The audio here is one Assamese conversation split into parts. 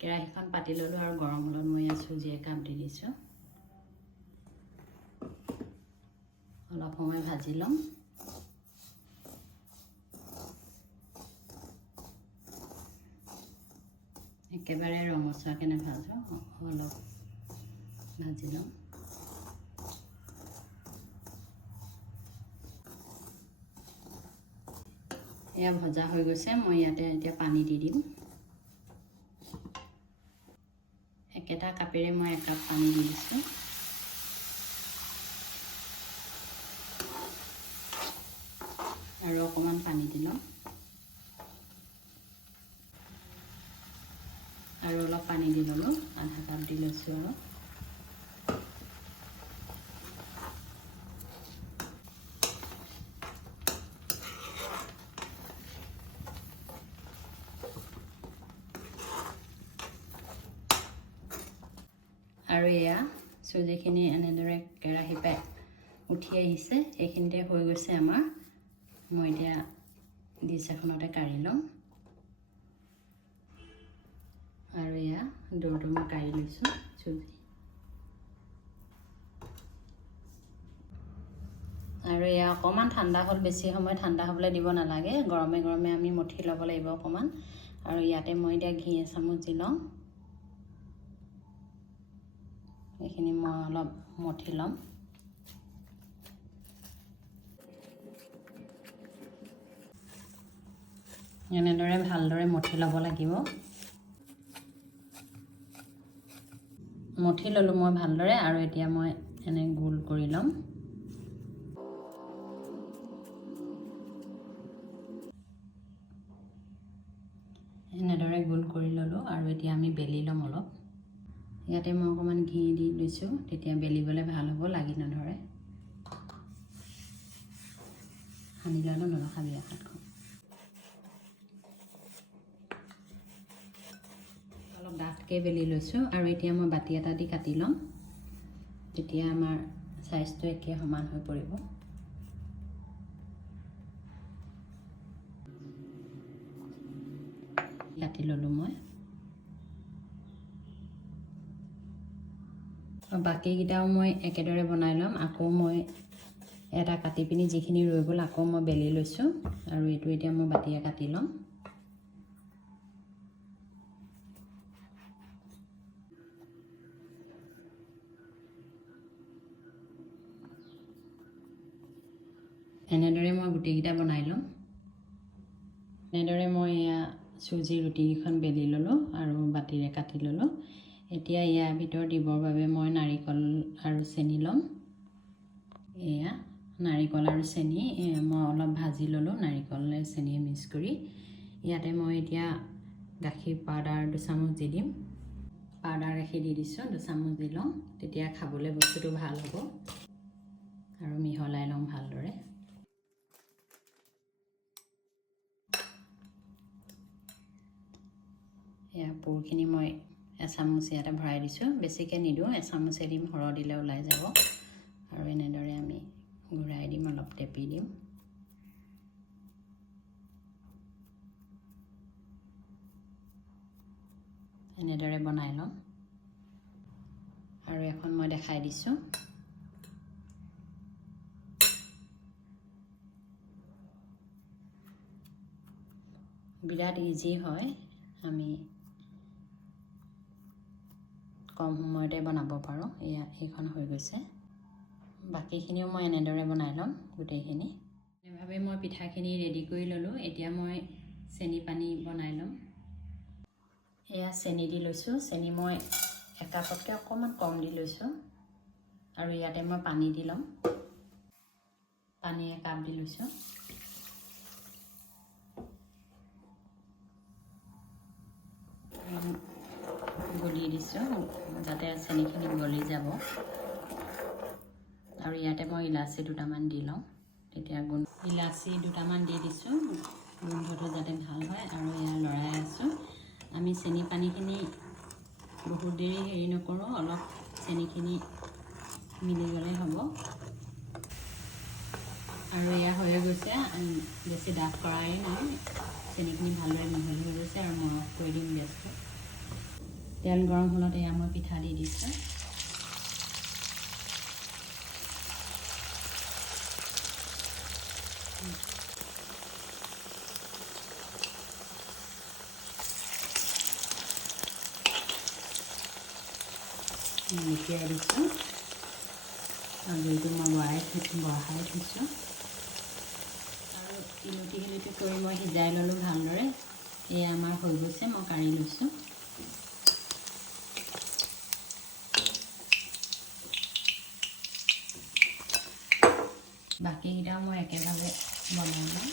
কেৰাহীখন পাতি ল'লোঁ আৰু গৰম হ'লত মই ইয়াত চুজি একাপ দি দিছোঁ। অলপ সময় ভাজি ল'ম। একেবাৰে ৰঙচুৱাকৈ নাভাজোঁ, অলপ ভাজি ল'ম। এয়া ভজা হৈ গৈছে। মই ইয়াতে এতিয়া পানী দি দিম। একেটা কাপেৰে মই একাপ পানী দি দিছোঁ। আৰু অকণমান পানী দি ল'ম। আৰু অলপ পানী দি ল'লোঁ, আধা কাপ দি লৈছোঁ আৰু। আৰু এয়া চুজিখিনি এনেদৰে কেৰাহী পাই উঠি আহিছে। এইখিনিতে হৈ গৈছে আমাৰ। মই এতিয়া ডিছ এখনতে কাঢ়ি ল'ম। আৰু এয়া দৌৰটো মই কাঢ়ি লৈছোঁ চুজি। আৰু এয়া অকণমান ঠাণ্ডা হ'ল, বেছি সময় ঠাণ্ডা হ'বলৈ দিব নালাগে। গৰমে গৰমে আমি মঠি ল'ব লাগিব অকণমান। আৰু ইয়াতে মই এতিয়া ঘি এচামুচ দি লওঁ। এইখিনি মই অলপ মঠি ল'ম। এনেদৰে ভালদৰে মঠি ল'ব লাগিব। মঠি ল'লোঁ মই ভালদৰে। আৰু এতিয়া মই এনে গোল কৰি ল'ম। এনেদৰে গোল কৰি ল'লোঁ। আৰু এতিয়া আমি বেলি ল'ম অলপ। ইয়াতে মই অকণমান ঘি দি লৈছোঁ, তেতিয়া বেলিবলৈ ভাল হ'ব, লাগি নধৰে। সানি ল'লোঁ, নৰখাবি হাতখন। অলপ ডাঠকৈ বেলি লৈছোঁ। আৰু এতিয়া মই বাতি এটা দি কাটি ল'ম, তেতিয়া আমাৰ চাইজটো একে সমান হৈ পৰিব। কাটি ল'লোঁ মই। বাকীকেইটাও মই একেদৰে বনাই ল'ম। আকৌ মই এটা কাটি পিনি যিখিনি ৰৈ গ'ল আকৌ মই বেলি লৈছোঁ। আৰু এইটো এতিয়া মই বাতিয়ে কাটি ল'ম। এনেদৰে মই গোটেইকেইটা বনাই ল'ম। এনেদৰে মই এয়া চুজি ৰুটিকেইখন বেলি ল'লোঁ আৰু বাতিৰে কাটি ল'লোঁ। এতিয়া ইয়াৰ ভিতৰত দিবৰ বাবে মই নাৰিকল আৰু চেনি ল'ম। এয়া নাৰিকল আৰু চেনি মই অলপ ভাজি ল'লোঁ, নাৰিকলে চেনিয়ে মিক্স কৰি। ইয়াতে মই এতিয়া গাখীৰ পাউডাৰ 2 চামুচ দি দিম। পাউডাৰ গাখীৰ দি দিছোঁ, 2 চামুচ দি লওঁ, তেতিয়া খাবলৈ বস্তুটো ভাল হ'ব। আৰু মিহলাই লওঁ ভালদৰে। এয়া পুৰখিনি মই এচামুচ ইয়াতে ভৰাই দিছোঁ। বেছিকৈ নিদিওঁ, এচামুচে দিম, সৰহ দিলে ওলাই যাব। আৰু এনেদৰে আমি ঘূৰাই দিম, অলপ টেপি দিম। এনেদৰে বনাই ল'ম। আৰু এখন মই দেখাই দিছোঁ। বিৰাট ইজি হয়, আমি কম সময়তে বনাব পাৰোঁ। এইখন হৈ গৈছে। বাকীখিনিও মই এনেদৰে বনাই ল'ম গোটেইখিনি। এনেভাৱে মই পিঠাখিনি ৰেডি কৰি ল'লোঁ। এতিয়া মই চেনি পানী বনাই ল'ম। এয়া চেনি দি লৈছোঁ। চেনি মই একাপতকৈ অকণমান কম দি লৈছোঁ। আৰু ইয়াতে মই পানী দি ল'ম। পানী একাপ দি লৈছোঁ। গলি দিছোঁ যাতে চেনিখিনি গলি যাব। আৰু ইয়াতে মই ইলাচি 2টামান দি লওঁ, তেতিয়া ইলাচি 2টামান দি দিছোঁ, গোন্ধটো যাতে ভাল হয়। আৰু এয়া লৰাই আছোঁ। আমি চেনি পানীখিনি বহুত দেৰি হেৰি নকৰোঁ, অলপ চেনিখিনি মিলি গ'লেই হ'ব। আৰু এয়া হৈ গৈছে, বেছি ডাঠ কৰাই নাই, চেনিখিনি ভালদৰে মিহলি হৈ গৈছে। আৰু মই অফ কৰি দিম গেছটো। তেল গৰম হ'লত এয়া মই পিঠা দি দিছোঁ। লুটিয়াই দিছোঁ আৰু জুইটো মই বঢ়াই থৈছোঁ আৰু ইলুটি কৰি মই সিজাই ল'লোঁ ভালদৰে। এয়া আমাৰ হৈ গৈছে, মই কাঢ়ি লৈছোঁ। বাকীকেইটাও মই একেভাগে বনাই লওঁ।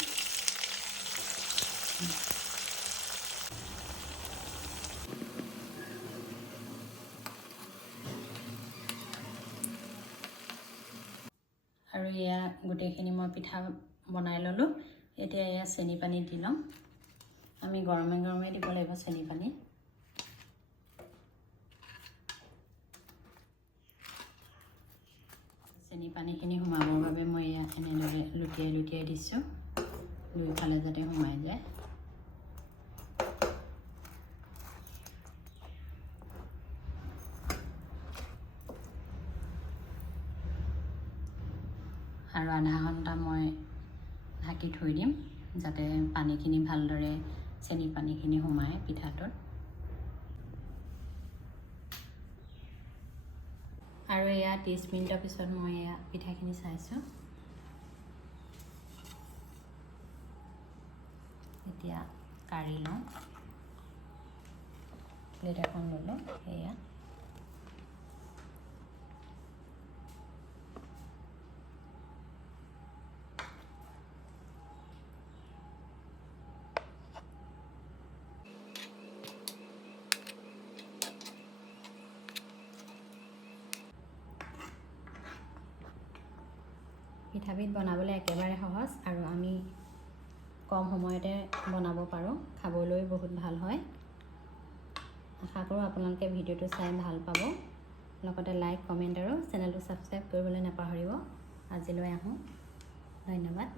আৰু এয়া গোটেইখিনি মই পিঠা বনাই ল'লোঁ। এতিয়া এয়া চেনি পানী দি লওঁ। আমি গৰমে গৰমে দিব লাগিব চেনি পানী। চেনি পানীখিনি সোমাবৰ বাবে মই এয়া এনেদৰে লুটিয়াই দিছোঁ, দুইফালে যাতে সোমাই যায়। আৰু আধা ঘণ্টা মই ঢাকি থৈ দিম, যাতে পানীখিনি ভালদৰে চেনি পানীখিনি সোমায় পিঠাটোত। আৰু এয়া 30 মিনিটৰ পিছত মই এয়া পিঠাখিনি চাইছোঁ। এতিয়া কাঢ়ি লওঁ, প্লেট এখন ল'লোঁ। এয়া পিঠাবিধ বনাবলৈ একেবাৰে সহজ আৰু আমি কম সময়তে বনাব পাৰোঁ, খাবলৈ বহুত ভাল হয়। আশা কৰোঁ আপোনালোকে ভিডিঅ'টো চাই ভাল পাব। লগতে লাইক, কমেণ্ট আৰু চেনেলটো ছাবস্ক্ৰাইব কৰিবলৈ নাপাহৰিব। আজিলৈ আহোঁ, ধন্যবাদ।